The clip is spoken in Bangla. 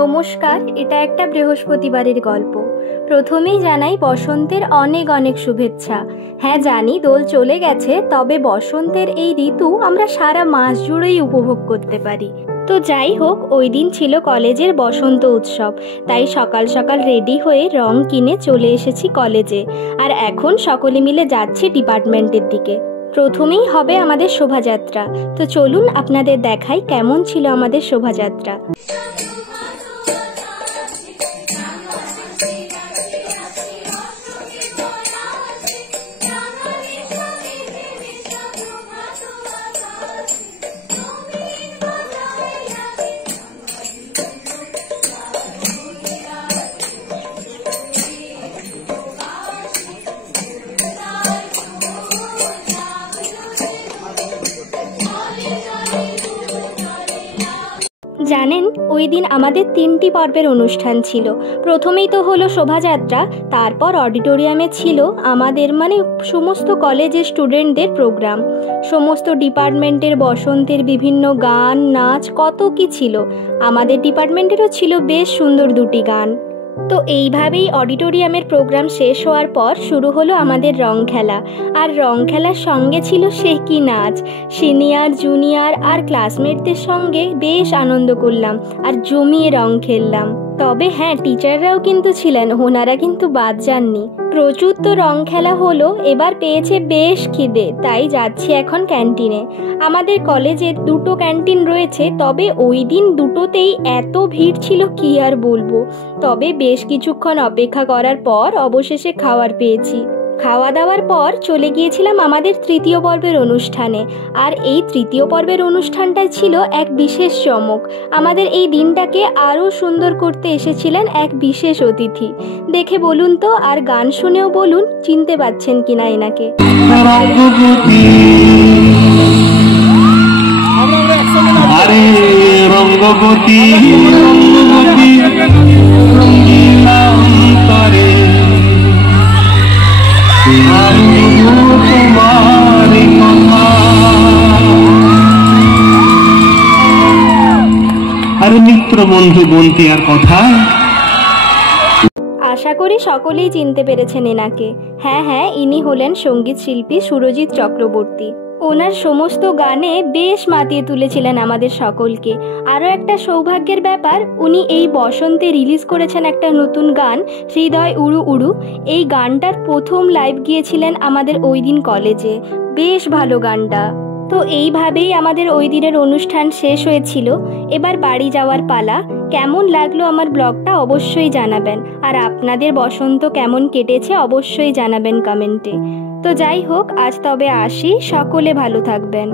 নমস্কার, এটা একটা বৃহস্পতিবারের গল্প। প্রথমেই জানাই বসন্তের অনেক অনেক শুভেচ্ছা। হ্যাঁ জানি দোল চলে গেছে, তবে বসন্তের এই ঋতু আমরা সারা মাস জুড়েই উপভোগ করতে পারি। তো যাই হোক, ওই দিন ছিল কলেজের বসন্ত উৎসব, তাই সকাল সকাল রেডি হয়ে রং কিনে চলে এসেছি কলেজে। আর এখন সকলে মিলে যাচ্ছি ডিপার্টমেন্টের দিকে। প্রথমেই হবে আমাদের শোভাযাত্রা। তো চলুন আপনাদের দেখাই কেমন ছিল আমাদের শোভাযাত্রা। জানেন, ওই দিন আমাদের 3টি পর্বের অনুষ্ঠান ছিল। প্রথমেই তো হলো শোভাযাত্রা, তারপর অডিটোরিয়ামে ছিল আমাদের সমস্ত কলেজের স্টুডেন্টদের প্রোগ্রাম। সমস্ত ডিপার্টমেন্টের বসন্তের বিভিন্ন গান, নাচ, কত কি ছিল। আমাদের ডিপার্টমেন্টেরও ছিল বেশ সুন্দর 2টি গান। তো এইভাবেই অডিটোরিয়ামের প্রোগ্রাম শেষ হওয়ার পর শুরু হলো আমাদের রং খেলা। আর রং খেলার সঙ্গে ছিল সে কি নাচ। সিনিয়র, জুনিয়র আর ক্লাসমেটদের সঙ্গে বেশ আনন্দ করলাম আর জমিয়ে রং খেললাম। তবে হ্যাঁ, টিচাররাও কিন্তু ছিলেন, ওনারা কিন্তু বাদ যাননি। প্রচুর তো রং খেলা হলো, এবার পেয়েছে বেশ খিদে, তাই যাচ্ছি এখন ক্যান্টিনে। আমাদের কলেজে 2টো ক্যান্টিন রয়েছে, তবে ওই দিন দুটোতেই এত ভিড় ছিল কি আর বলবো। তবে বেশ কিছুক্ষণ অপেক্ষা করার পর অবশেষে খাবার পেয়েছি। খাওয়া দাওয়ার পর চলে গিয়েছিলাম আমাদের 3য় পর্বের অনুষ্ঠানে। আর এই 3য় পর্বের অনুষ্ঠানটাই ছিল এক বিশেষ চমক। আমাদের এই দিনটাকে আরও সুন্দর করতে এসেছিলেন এক বিশেষ অতিথি। দেখে বলুন তো, আর গান শুনেও বলুন চিনতে পাচ্ছেন কিনা এনাকে। মিত্র বন্ধু বলতে আর কথা। আশা করি সকলেই চিনতে পেরেছেন এনাকে। হ্যাঁ, ইনি হলেন সঙ্গীত শিল্পী সুরজিৎ চক্রবর্তী। ওনার সমস্ত গানে বেশ মাতিয়ে তুলেছিলেন আমাদের সকলকে। আরও একটা সৌভাগ্যের ব্যাপার, উনি এই বসন্তে রিলিজ করেছেন একটা নতুন গান, হৃদয় উড়ু উড়ু। এই গানটার প্রথম লাইভ গিয়েছিলেন আমাদের ওই দিন কলেজে। বেশ ভালো গানটা। তো এইভাবেই আমাদের ওই দিনের অনুষ্ঠান শেষ হয়েছিল। এবার বাড়ি যাওয়ার পালা। কেমন লাগলো আমার ব্লগটা অবশ্যই জানাবেন, আর আপনাদের বসন্ত কেমন কেটেছে অবশ্যই জানাবেন কমেন্টে। তো যাই হোক, আজ তবে আসি, সকলে ভালো থাকবেন।